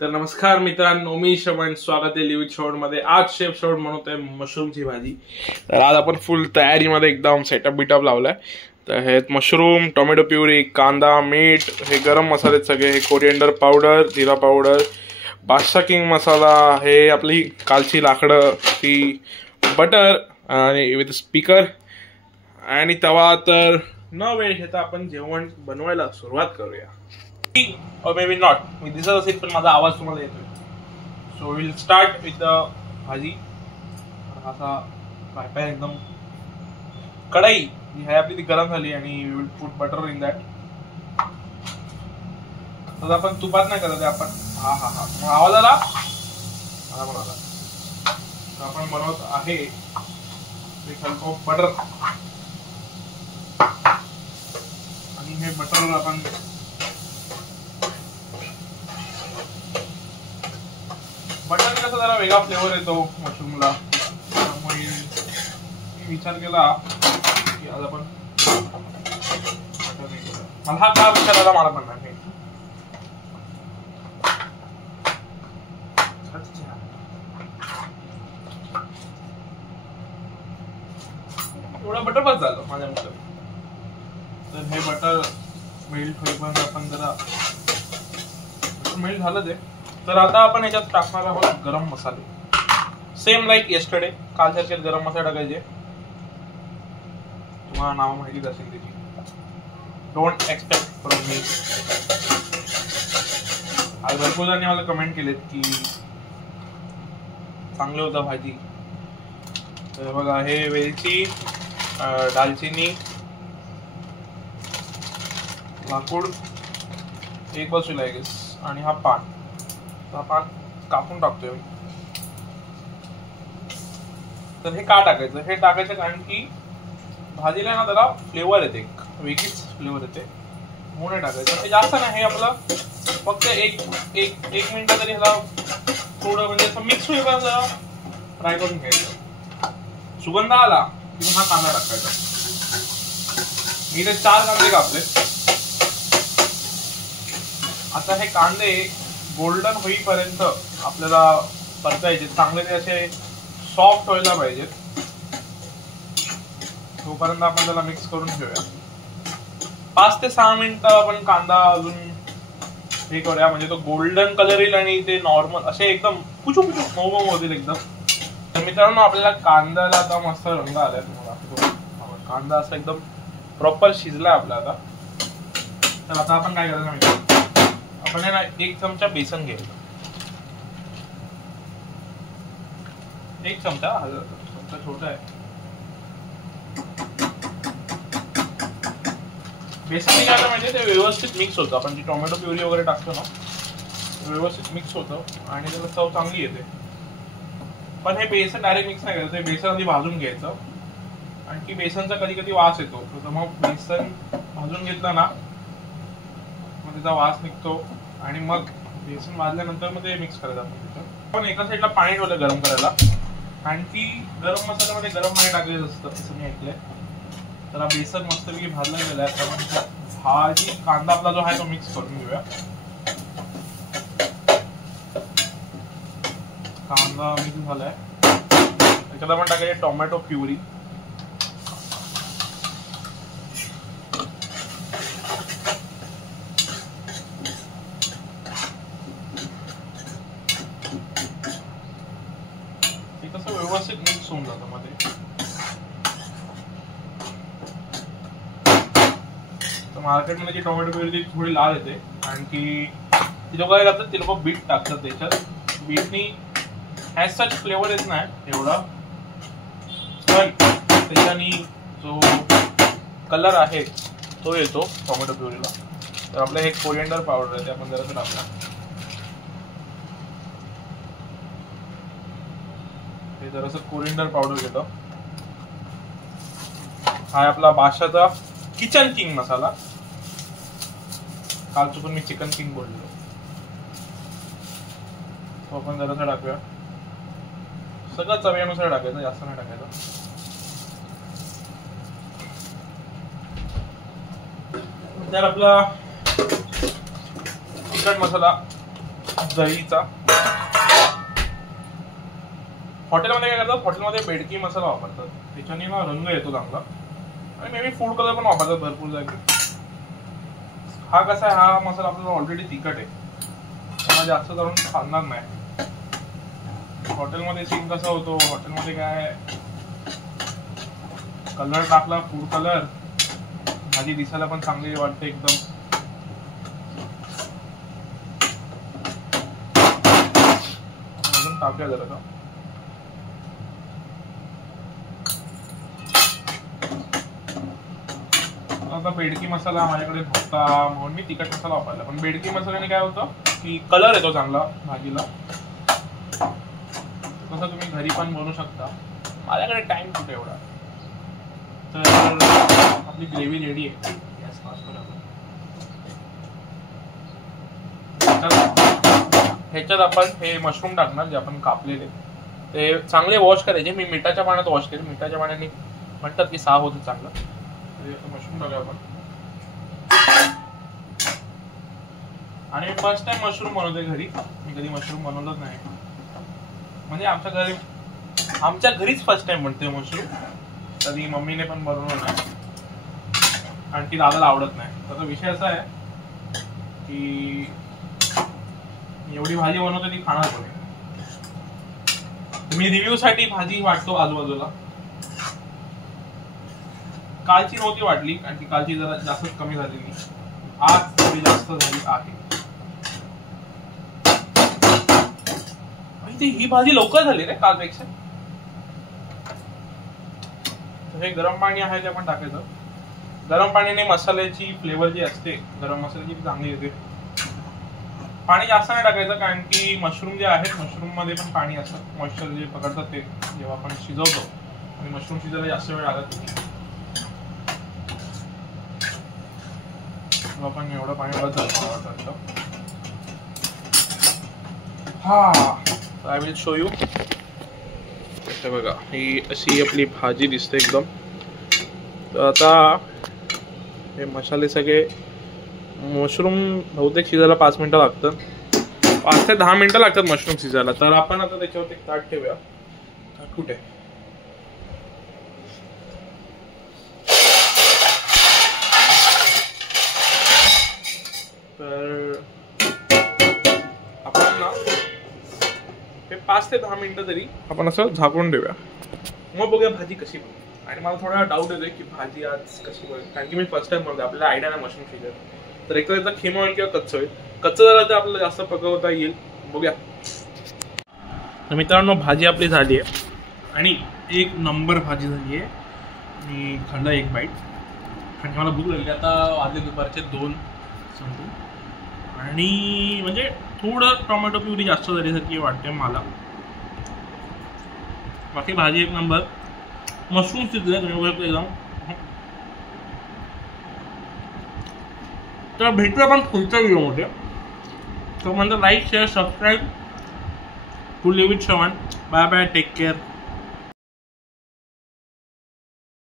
तर नमस्कार मित्रांनो, मी शमन, स्वागत आहे लिव्हिंग शॉर्ट मध्ये। आज शेफ शॉर्ट बनवतोय मशरूमची भाजी। तर आज आपण फुल तयारीमध्ये एकदम सेटअप बिटअप लावलाय। तर हे मशरूम, टोमॅटो प्युरी, कांदा, मीठ, हे गरम मसाले सगळे, हे कोरिएंडर पावडर, जिरा पावडर, बादशाह किंग मसाला, हे आपली कालची लाकडं, ती बटर आणि विथ स्पीकर आणि तवा। तर न वेळ घेता आपण जेवण बनवायला सुरुवात करूया। or maybe not, मी दिसत असेल पण माझा आवाज तुम्हाला येतोय। So will start with the भाजी। असा फ्राय एकदम कढई ही आहे आपली, ती गरम झाली आणि we will put butter in that. तर आपण तुपात नाही करत, आपण हा हा हा आवाज आला, मला पण आला। तर आपण बनवत आहे बटर, आणि हे बटर आपण बटर कसं जरा वेगळा फ्लेवर येतो मशरूमला, त्यामुळे मी विचार केला की आज आपण बटर नाही केलं। मला हा का विचार आला मला पण नाही। एवढं बटर बस झालं माझ्या मते। तर हे बटर मेल्ट होईपर्यंत आपण जरा मेल्ट झालं ते। तर आता आपण याच्यात टाकणार आहोत गरम मसाले, सेम लाईक येस्टरडे, कालसारखे गरम मसाले टाकायचे। तुम्हाला नाव माहितीच असेल त्याची, डोंट एक्सपेक्ट फ्रॉम मी। आज भरपूर जणांनी मला कमेंट केलेत की चांगलं होतं भाजी। तर बघा, हे वेलची, दालचिनी, लाकूड एक बाजूला आहे गेस, आणि हा पान। आपण कापून टाकतोय। तर हे का टाकायचं, हे टाकायचं कारण की भाजीला ना त्याला फ्लेवर येते, वेगळीच फ्लेवर येते, म्हणून टाकायचं। हे जास्त नाही, हे आपलं फक्त एक मिनिट तरी ह्याला थोडं म्हणजे असं मिक्स होईपर्यंत जरा फ्राय करून घ्यायचं। सुगंध आला की हा कांदा टाकायचा। मी ते 4 कांदे कापले। आता हे कांदे गोल्डन होईपर्यंत आपल्याला परतायचे, चांगले ते असे सॉफ्ट व्हायला पाहिजेत, तोपर्यंत आपण त्याला मिक्स करून घेऊया। 5 ते 6 मिनिटं आपण कांदा अजून हे करूया, म्हणजे तो गोल्डन कलर येईल आणि ते नॉर्मल असे एकदम कुचू कुचू मऊ मऊ होतील एकदम। तर मित्रांनो, आपल्याला कांद्याला आता मस्त रंग आलाय, तुम्हाला कांदा असा एकदम प्रॉपर शिजलाय आपला आता। तर आता आपण काय करायचं माहिती, आपण ना 1 चमचा बेसन घ्यायचं, 1 चमचा, चमचा छोटा आहे। बेसन काय म्हणजे ते व्यवस्थित मिक्स होतं, आपण जी टोमॅटो प्युरी वगैरे टाकतो ना, व्यवस्थित मिक्स होतं आणि त्याला चव चांगली येते। पण हे बेसन डायरेक्ट मिक्स नाही करायचं, ते बेसन आधी भाजून घ्यायचं, आणखी बेसनचा कधी कधी वास येतो, तर मग बेसन भाजून घेतलं ना मग त्याचा वास निघतो, आणि मग बेसन भाजल्यानंतर मग ते मिक्स करायचं आपण एका साईडला पाणी ठेवलं गरम करायला, आणखी गरम मसाल्यामध्ये गरम पाणी टाकायचं असतं असं मी ऐकलंय। तर बेसन मस्तपैकी भाजला गेलाय, तर भाजी कांदा आपला जो आहे तो मिक्स करून घेऊया। कांदा मिक्स झालाय, त्याच्यात आपण टाकायचे टोमॅटो प्युरी, व्यवस्थित मिक्स होऊन जातं मध्ये। तर मार्केटमध्ये जी टोमॅटो प्युरी थोडी लाल येते, आणखी ती लोक काय करतात, ते लोक बीट टाकतात त्याच्यात। बीटनी ॲज सच फ्लेवर येत नाही एवढा, पण त्याच्यानी जो कलर आहे तो येतो टोमॅटो प्युरीला। तर आपलं हे कोरिएंडर पावडर आहे, ते आपण जरासं टाकूया। हे जरासं कोरिएंडर पावडर घेतो, हा आपला बादशाहचा किचन किंग मसाला, काल चुकून मी चिकन किंग बोललो, तो आपण जरासं टाकूया। सगळं चवीनुसार टाकायचं, जास्त नाही टाकायचं। त्यात आपला चिकन मसाला दहीचा. हॉटेलमध्ये काय करतात, हॉटेलमध्ये बेडकी मसाला वापरतात, त्याच्याने ना रंग येतो चांगला. आणि मे बी फूड कलर पण वापरतात भरपूर जागी. हा कसा आहे, हा मसाला आपल्याला ऑलरेडी तिखट आहे, त्यामुळे जास्त करून खाणार नाही. हॉटेलमध्ये सीन कसा होतो, हॉटेलमध्ये काय कलर टाकला, फूड कलर, भाजी दिसायला पण चांगली वाटते एकदम. अजून टाकूया जरा का. आता बेडकी मसाला माझ्याकडे नव्हता म्हणून मी तिखट मसाला वापरला. पण बेडकी मसाल्याने काय होतं की कलर येतो चांगला भाजीला. तसं तुम्ही घरी पण बनवू शकता. माझ्याकडे टाइम कुठे एवढा. तर आपली ग्रेव्ही रेडी आहे. गॅस फास्ट करा. ह्याच्यात आपण हे मशरूम टाकणार जे आपण कापलेले, ते चांगले वॉश करायचे. मी मिठाच्या पाण्यात वॉश केले. मिठाच्या पाण्याने म्हणतात की साफ होतं चांगलं. मशरूम टाकूया आपण. आणि फर्स्ट टाइम मशरूम बनवतोय घरी. मी कधी मशरूम बनवलंच नाही. म्हणजे आमच्या घरीच फर्स्ट टाइम बनतोय मशरूम. कधी मम्मीने पण बनवलं नाही, आणखी दादाला आवडत नाही. त्याचा विषय असा आहे की एवढी भाजी बनवतो ती खाणार कोणी. मी रिव्ह्यू साठी भाजी वाटतो आजूबाजूला. कालची नव्हती वाटली, कारण की कालची जरा जास्तच कमी झालेली. आज थोडी जास्त झाली आहे. ही भाजी लवकर झाली रे कालपेक्षा. हे गरम पाणी आहे ते पण टाकायचं. गरम पाणीने मसाल्याची फ्लेवर जी असते, गरम मसाल्याची चांगली येते. पाणी जास्त नाही टाकायचं, कारण की मशरूम जे आहेत, मशरूम मध्ये पण पाणी असतं. मॉइश्चर जे पकडतात ते जेव्हा आपण शिजवतो, आणि मशरूम शिजायला जास्त वेळ लागत नाही. आपण एवढं पाणी वाटतं. I will show you. बघा, ही अशी आपली भाजी दिसते एकदम. तर आता हे मसाले सगळे, मशरूम बहुतेक शिजायला 5 मिनिटं लागतात. 5 ते 10 मिनिटं लागतात मशरूम शिजायला. तर आपण आता त्याच्यावरती एक ताट ठेवूया. ताट कुठे? तर आपण ना हे 5 ते 10 मिनिटं तरी आपण असं झाकून ठेवूया. मग बघूया भाजी कशी बनते. आणि मला थोडा डाऊट येतोय की भाजी आज कशी बनेल, कारण की मी फर्स्ट टाइम बनवते. आपल्याला आयडिया नाही मशरूम शिजायला. तर एक तर याचा खिमा होईल किंवा कच्चं होईल. कच्चं झालं तर आपल्याला जास्त पकवता येईल. बघूया. तर मित्रांनो, भाजी आपली झाली आहे आणि एक नंबर भाजी झाली आहे. मी खाल्लं एक बाईट, कारण की मला भूक लागली. आता वाजले दुपारचे 2 समजून. आणि म्हणजे थोडं टोमॅटो प्युरी जास्त झाल्यासारखी वाटते मला. बाकी भाजी एक नंबर. मशरूम शिजले एकदम. तर भेटूया आपण पुढच्या व्हिडिओमध्ये. तो म्हणजे like, share, subscribe. To live with Shravan. Bye bye. Take care.